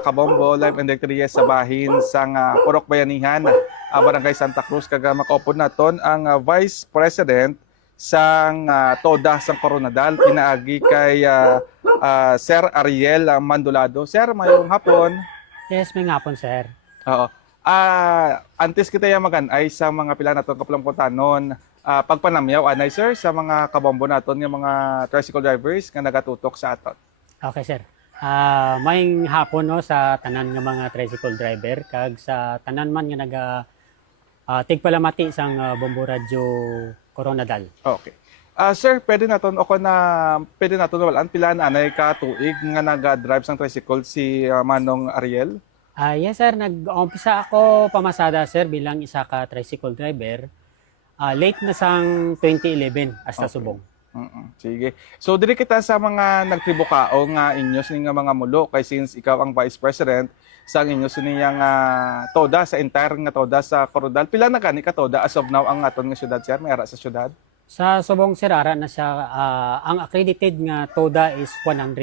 Kabombo, live and direct sa bahin sang Purok Bayanihan, Barangay Santa Cruz, kaga makaupod naton ang Vice President sang TODA sang Coronadal, pinaagi kay Sir Ariel Mandolado. Sir, mayong hapon. Yes, may ngapon, sir. Oo. Antes kita yamagan ay sa mga pila naton kaplampuntanon, pagpanamyaw anay sir sa mga kabombo naton nga mga tricycle drivers nga nagatutok sa aton. Okay, sir. May hapon no sa tanan nga mga tricycle driver kag sa tanan man nga naga tigpalamati sang Bombo Radio Coronadal. Okay. Sir, pwede naton walaan pila na anay ka tuig nga naga-drive sang tricycle si Manong Ariel? Yes, sir. Nag-umpisa ako pamasada, sir, bilang isa ka tricycle driver. Late na sang 2011 hasta Okay. subong. Sige. So diri kita sa mga nagtribukao nga inyo sining nga mga mulo kay since ikaw ang Vice President sa inyo sining nga TODA sa entire nga TODA sa Coronadal. Pila na gani ka TODA as of now ang aton nga syudad sir? May ara sa syudad? Sa subong, sir, ara na siya, ang accredited nga TODA is 102.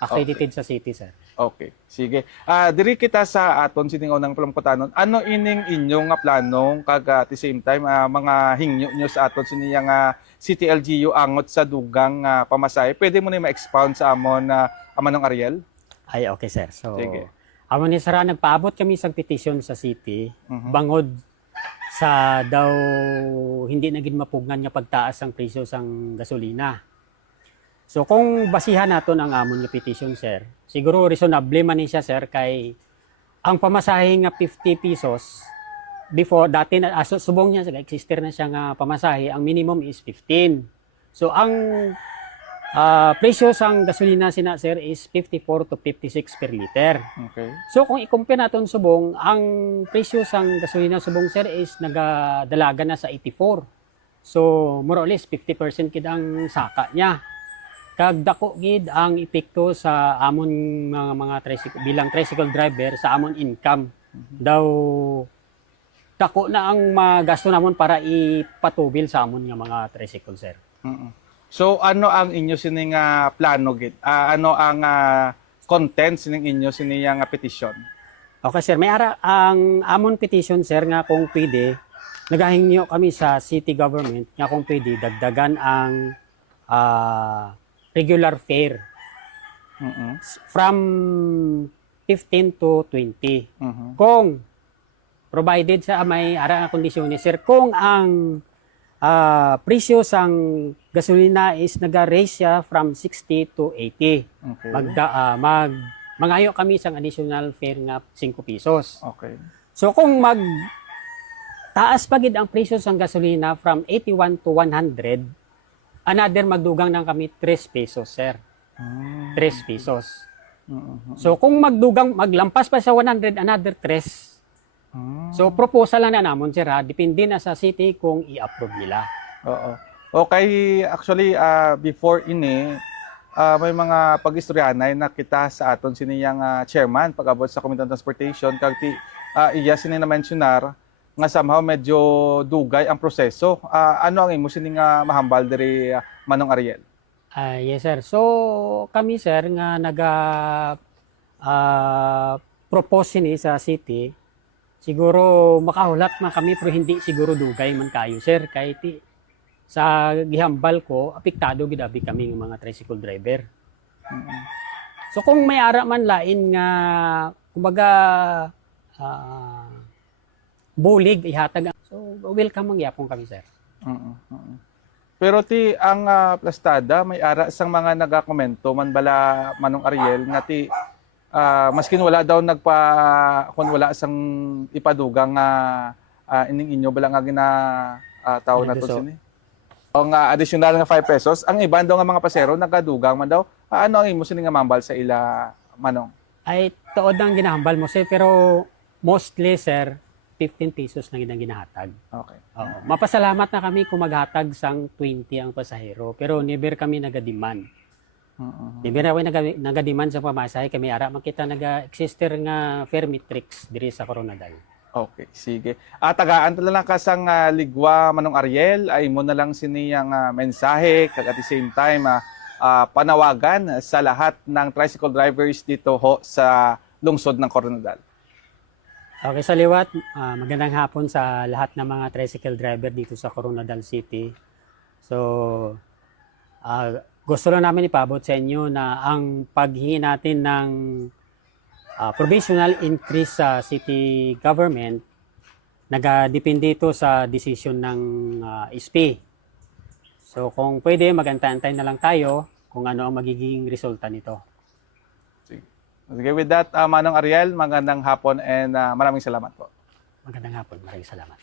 Accredited sa city, sir. Okay. Sige. Diri kita sa aton sining unang palamputanon. Ano ining inyong nga planong kag at the same time mga hingyo nyo sa aton sining nga City LGU angot sa dugang pamasahe? Pwede mo na ma-expound sa amon Manong Ariel? Ay, okay, sir. So, Sige. amo ni Sara, nagpaabot kami sa petition sa city, Mhm. bangod sa daw hindi naging mapugnan nga pagtaas ang presyo sang gasolina. So, kung basihan naton ang amon nga petition, sir, siguro reasonable man ni siya, sir, kay ang pamasahe nga 50 pesos, before, dati na, subong niya, exister na siya nga pamasahe, ang minimum is 15. So, ang presyo sang gasolina sina, sir, is 54 to 56 per liter. Okay. So kung i-compare natin subong, ang presyo sang gasolina subong, sir, is nagadalaga na sa 84. So more or less 50% kid ang saka niya. Kag dako gid ang epekto sa amon mga tricycle bilang tricycle driver sa amon income. Daw dako na ang magasto namon para ipatubil sa amon nga mga tricycle, sir. Mm-mm. So ano ang inyo sining plano gid? Ano ang content sining inyo sining nga petition? Okay, sir, may ara ang amon petition, sir, nga kung pwede nagahingyo kami sa city government nga kung pwede dagdagan ang regular fare Mm-mm. from 15 to 20. Mhm. Kung provided sa may ara nga kondisyon ni sir, kung ang presyo sang gasolina is naga-raise siya from 60 to 80. Okay. Mangayo kami sang additional fare nga 5 pesos. Okay. So kung taas pa gid ang presyo sang gasolina from 81 to 100, another magdugang nang kami 3 pesos, sir. 3 pesos. Mhm. So kung maglampas pa sa 100, another 3. So proposal lang na namon, sir, ha? Depende na sa city kung i-approve nila. Oo. Okay, actually before ini may mga pag-istoryanay na kita sa aton siniyang chairman pag-abot sa Committee on Transportation kag iya sini na mentionar nga somehow medyo dugay ang proseso. Ano ang imo sining mahambal diri Manong Ariel? Yes, sir. So kami, sir, nga propose ni sa city, siguro makahulat man kami pero hindi siguro dugay man kayo, sir, kay sa gihambal ko apektado gid abi kami nga mga tricycle driver. So kung may ara man lain nga kumbaga bulig ihatag, so welcome ang yapon kami, sir. Pero ang plastada may ara sang mga nagakomento man bala Manong Ariel nga maskin wala daw kung wala sang ipadugang ining inyo bala nga tao na to Inaduso. sini. O nga additional nga 5 pesos, ang iban daw nga mga pasero nagadugang man daw. Ano ang imo sini nga mambal sa ila Manong? Ay tuod ang ginahambal mo, sir, pero mostly, sir, 15 pesos na gid ang ginahatag. Okay. Oo. Mapasalamat na kami kung maghatag sang 20 ang pasahero, pero never kami naga-demand. Never na kami naga-demand sa pamasahe, kami ara makita naga-exister nga fare matrix diri sa Coronadal. Okay, sige. Tagaan tala lang kasang ligwa Manong Ariel ay mo na lang siniyang mensahe kag at the same time panawagan sa lahat ng tricycle drivers dito ho sa lungsod ng Coronadal. Okay, sa liwat, magandang hapon sa lahat ng mga tricycle driver dito sa Coronadal City. So, gusto lang namin ipabot sa inyo na ang paghingi natin ng provisional increase sa city government, nagadepende ito sa decision ng SP. So, kung pwede, magantay-antay na lang tayo kung ano ang magiging resulta nito. Sige, with that, Manong Ariel, magandang hapon and maraming salamat po. Magandang hapon. Maraming salamat.